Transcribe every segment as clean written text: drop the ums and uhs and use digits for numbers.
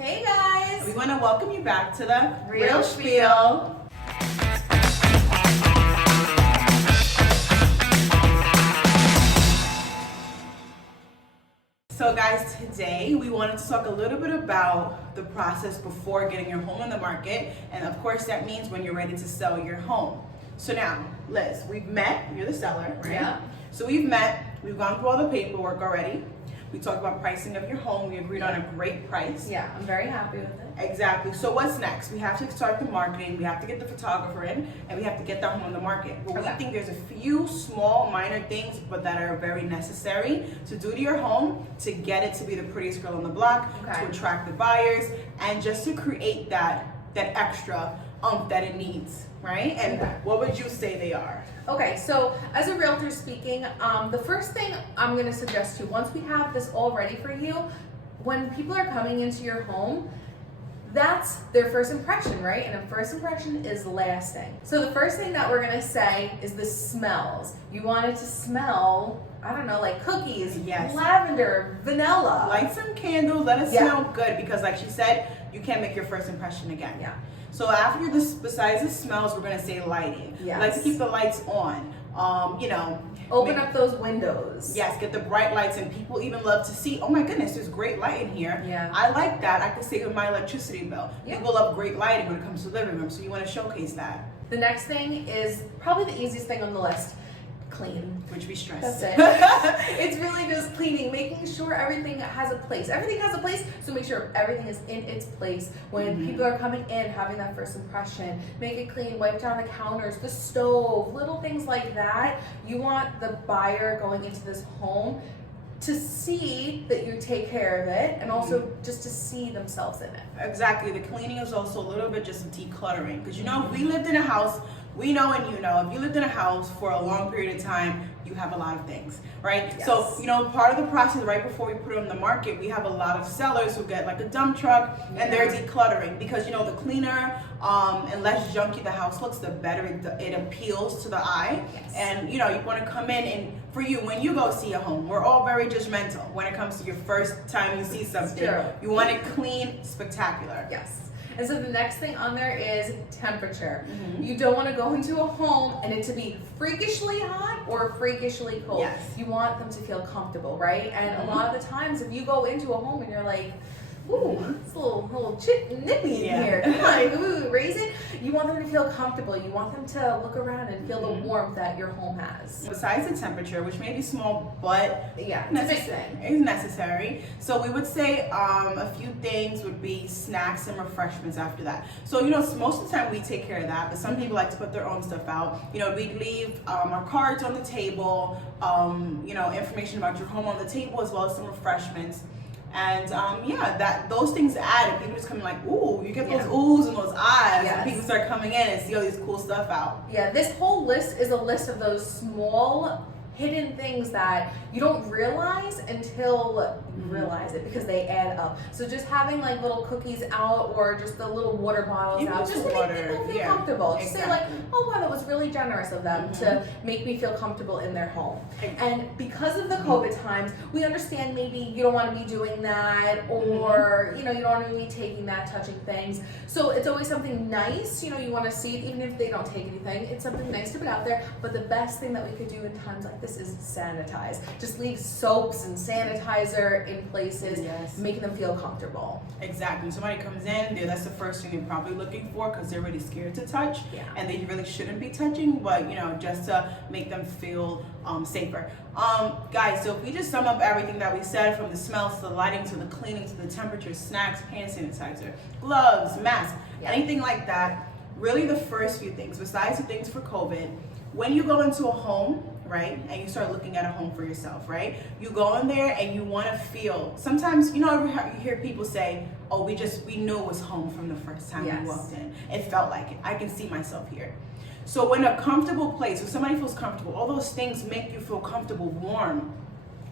Hey guys! We want to welcome you back to the Real Spiel. So guys, today we wanted to talk a little bit about the process before getting your home on the market, and of course that means when you're ready to sell your home. So now, Liz, we've met, you're the seller, right? Yeah. So we've met, we've gone through all the paperwork already. We talked about pricing of your home, we agreed on a great price. Yeah, I'm very happy with it. Exactly. So what's next? We have to start the marketing, we have to get the photographer in, and we have to get that home on the market. But we think there's a few small, minor things, but that are very necessary to do to your home to get it to be the prettiest girl on the block, to attract the buyers, and just to create that extra that it needs, right? And what would you say they are? Okay, so as a realtor speaking, the first thing I'm going to suggest to you, once we have this all ready for you, when people are coming into your home, that's their first impression, right? And a first impression is lasting. So the first thing that we're going to say is the smells. You want it to smell, I don't know, like cookies, lavender, vanilla. Light some candles, let it smell good, because like she said, you can't make your first impression again. Yeah. So after this, besides the smells, we're gonna say lighting. Yes. Like to keep the lights on. Open up those windows. Yes, get the bright lights, and people even love to see, oh my goodness, there's great light in here. Yeah. I like that. I can save on my electricity bill. Yeah. People love great lighting when it comes to living room, so you want to showcase that. The next thing is probably the easiest thing on the list. Clean. Which we stress. That's it. It's really just cleaning, making sure everything has a place. Everything has a place, so make sure everything is in its place. When people are coming in, having that first impression, make it clean, wipe down the counters, the stove, little things like that. You want the buyer going into this home to see that you take care of it, and also just to see themselves in it. Exactly. The cleaning is also a little bit just decluttering, because if we lived in a house, we know, and if you lived in a house for a long period of time, you have a lot of things, right? Yes. So, part of the process right before we put it on the market, we have a lot of sellers who get like a dump truck and they're decluttering, because the cleaner and less junky the house looks, the better it appeals to the eye. Yes. And you want to come in, and for you, when you go see a home, we're all very judgmental when it comes to your first time you see something. You want it clean, spectacular. Yes. And so the next thing on there is temperature. You don't want to go into a home and it to be freakishly hot or freakishly cold. Yes. You want them to feel comfortable, right? And a lot of the times if you go into a home and you're like, ooh, it's a little nippy in here. Come on, ooh, raise it. You want them to feel comfortable. You want them to look around and feel the warmth that your home has. Besides the temperature, which may be small, but it's necessary. So we would say a few things would be snacks and refreshments after that. So most of the time we take care of that, but some people like to put their own stuff out. We leave our cards on the table, information about your home on the table, as well as some refreshments. And those things add, and people just come like, ooh, you get those oohs and those ahs, and people start coming in and see all these cool stuff out. Yeah, this whole list is a list of those small hidden things that you don't realize until you realize it, because they add up. So just having like little cookies out, or just the little water bottles out, just to make people feel comfortable. Just say like, oh wow, that was really generous of them to make me feel comfortable in their home. And because of the COVID times, we understand maybe you don't want to be doing that, or you don't want to be taking that, touching things. So it's always something nice, you want to see it, even if they don't take anything. It's something nice to put out there. But the best thing that we could do in times like this is sanitize. Just leave soaps and sanitizer in places, making them feel comfortable. Exactly. When somebody comes in, that's the first thing they're probably looking for, because they're really scared to touch, and they really shouldn't be touching, but just to make them feel safer. Guys, so if we just sum up everything that we said, from the smells to the lighting to the cleaning to the temperature, snacks, hand sanitizer, gloves, masks, anything like that, really the first few things, besides the things for COVID, when you go into a home, right, and you start looking at a home for yourself, right, you go in there and you want to feel, sometimes you hear people say, oh, we knew it was home from the first time we walked in. It felt like it. I can see myself here. So when a comfortable place, when somebody feels comfortable, all those things make you feel comfortable, warm,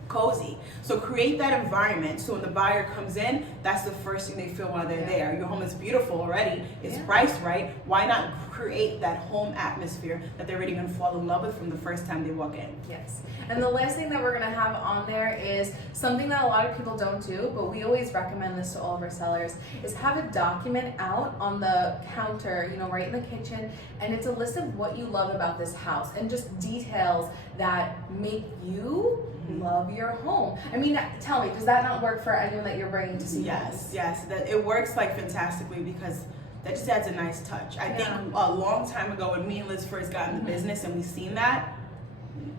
cozy. So create that environment so when the buyer comes in, that's the first thing they feel while they're there. Your home is beautiful already, it's priced right. Why not create that home atmosphere that they're already gonna fall in love with from the first time they walk in? Yes. And the last thing that we're gonna have on there is something that a lot of people don't do, but we always recommend this to all of our sellers, is have a document out on the counter, you know, right in the kitchen, and it's a list of what you love about this house and just details that make you love your home. I mean, tell me, does that not work for anyone that you're bringing to see? Yes, that it works like fantastically because that just adds a nice touch. I think a long time ago when me and Liz first got in the business and we seen that,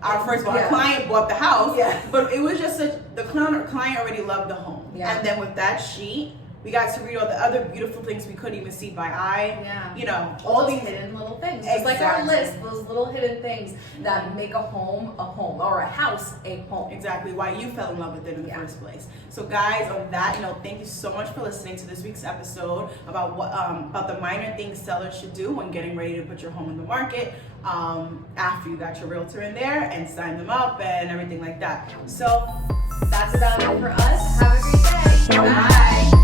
our client bought the house, but it was just the client already loved the home. And then with that sheet, we got to read all the other beautiful things we couldn't even see by eye. You know, all these hidden little things. Just like our list, those little hidden things that make a home or a house a home. Exactly, why you fell in love with it in the first place. So guys, on that note, thank you so much for listening to this week's episode about what about the minor things sellers should do when getting ready to put your home in the market after you got your realtor in there and sign them up and everything like that. So that's about it for us. Have a great day. Bye.